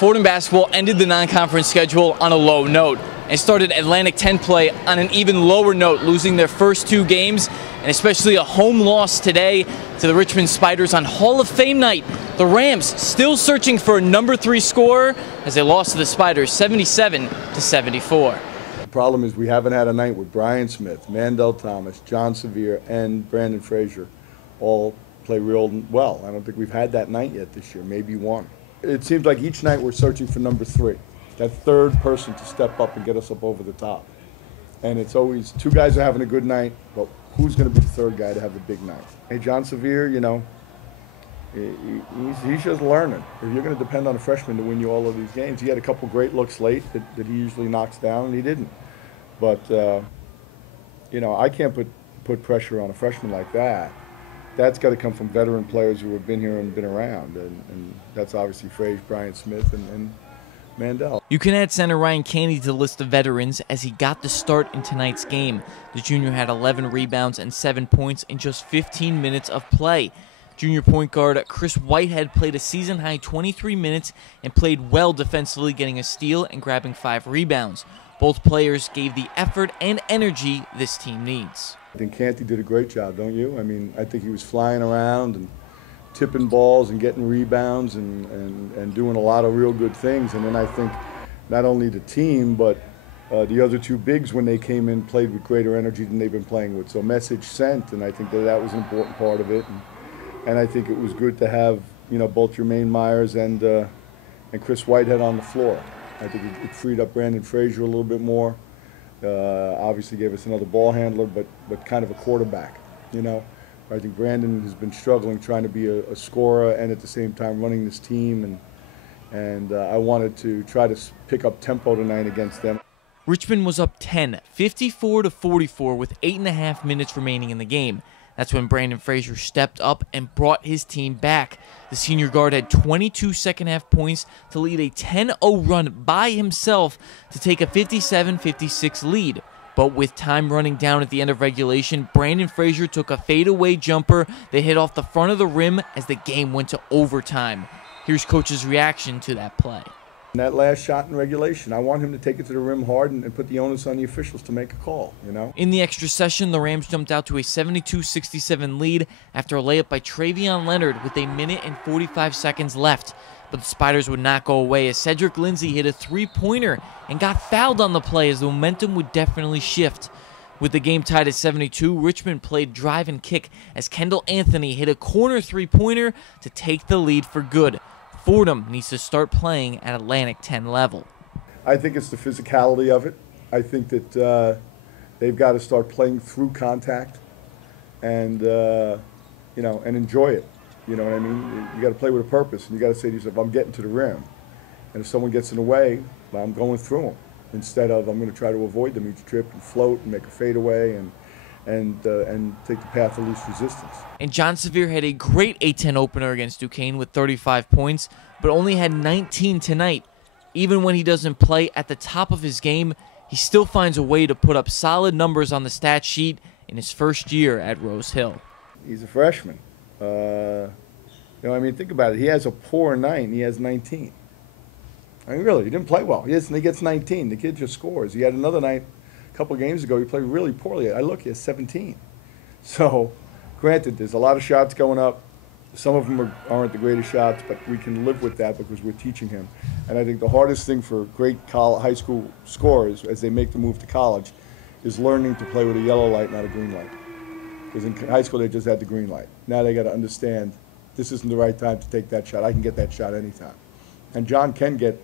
Fordham basketball ended the non-conference schedule on a low note and started Atlantic 10 play on an even lower note, losing their first two games, and especially a home loss today to the Richmond Spiders on Hall of Fame night. The Rams still searching for a number 3 scorer as they lost to the Spiders 77-74. The problem is we haven't had a night with Brian Smith, Mandel Thomas, Jon Severe, and Branden Frazier all play real well. I don't think we've had that night yet this year, maybe one. It seems like each night we're searching for number 3, that third person to step up and get us up over the top. And it's always 2 guys are having a good night, but who's going to be the third guy to have the big night? Hey, Jon Severe, you know, he's just learning. If you're going to depend on a freshman to win you all of these games, he had a couple great looks late that he usually knocks down, and he didn't. But, you know, I can't put pressure on a freshman like that. That's got to come from veteran players who have been here and been around, and that's obviously Frazier, Brian Smith, and Mandel. You can add center Ryan Canty to the list of veterans as he got the start in tonight's game. The junior had 11 rebounds and 7 points in just 15 minutes of play. Junior point guard Chris Whitehead played a season-high 23 minutes and played well defensively, getting a steal and grabbing 5 rebounds. Both players gave the effort and energy this team needs. I think Canty did a great job, don't you? I mean, I think he was flying around and tipping balls and getting rebounds and doing a lot of real good things. And then I think not only the team, but the other 2 bigs, when they came in, played with greater energy than they've been playing with. So message sent, and I think that was an important part of it. And I think it was good to have, you know, both Jermaine Myers and Chris Whitehead on the floor. I think it freed up Branden Frazier a little bit more. Obviously gave us another ball handler, but kind of a quarterback, you know. I think Branden has been struggling trying to be a scorer and at the same time running this team, and I wanted to try to pick up tempo tonight against them. Richmond was up 10, 54-44 with 8.5 minutes remaining in the game. That's when Branden Frazier stepped up and brought his team back. The senior guard had 22 second-half points to lead a 10-0 run by himself to take a 57-56 lead. But with time running down at the end of regulation, Branden Frazier took a fadeaway jumper that hit off the front of the rim as the game went to overtime. Here's Coach's reaction to that play. That last shot in regulation, I want him to take it to the rim hard and put the onus on the officials to make a call, you know. In the extra session, the Rams jumped out to a 72-67 lead after a layup by Travion Leonard with 1 minute and 45 seconds left. But the Spiders would not go away as Cedrick Lindsay hit a 3-pointer and got fouled on the play as the momentum would definitely shift. With the game tied at 72, Richmond played drive and kick as Kendall Anthony hit a corner 3-pointer to take the lead for good. Fordham needs to start playing at Atlantic 10 level. I think it's the physicality of it. I think that they've got to start playing through contact and, you know, and enjoy it. You know what I mean? You got to play with a purpose, and you got to say to yourself, I'm getting to the rim. And if someone gets in the way, I'm going through them instead of I'm going to try to avoid them each trip and float and make a fadeaway and take the path of least resistance. And Jon Severe had a great A-10 opener against Duquesne with 35 points, but only had 19 tonight. Even when he doesn't play at the top of his game, he still finds a way to put up solid numbers on the stat sheet in his first year at Rose Hill. He's a freshman. You know, I mean, think about it. He has a poor night, and he has 19. I mean, really, he didn't play well. He gets 19. The kid just scores. He had another night a couple of games ago. He played really poorly. I look, he has 17. So, granted, there's a lot of shots going up. Some of them aren't the greatest shots, but we can live with that because we're teaching him. And I think the hardest thing for great high school scorers as they make the move to college is learning to play with a yellow light, not a green light. Because in high school, they just had the green light. Now they got to understand this isn't the right time to take that shot. I can get that shot anytime. And Jon can get,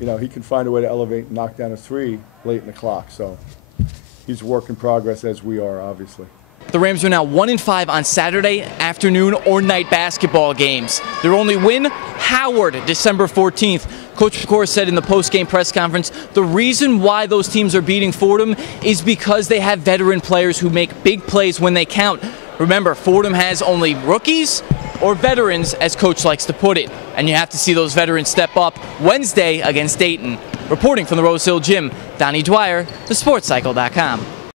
you know, he can find a way to elevate and knock down a 3 late in the clock. So he's a work in progress, as we are, obviously. The Rams are now 1-5 on Saturday afternoon or night basketball games. Their only win, Howard, December 14th. Coach McCord said in the post-game press conference, the reason why those teams are beating Fordham is because they have veteran players who make big plays when they count. Remember, Fordham has only rookies or veterans, as Coach likes to put it. And you have to see those veterans step up Wednesday against Dayton. Reporting from the Rose Hill Gym, Donnie Dwyer, thesportscycle.com.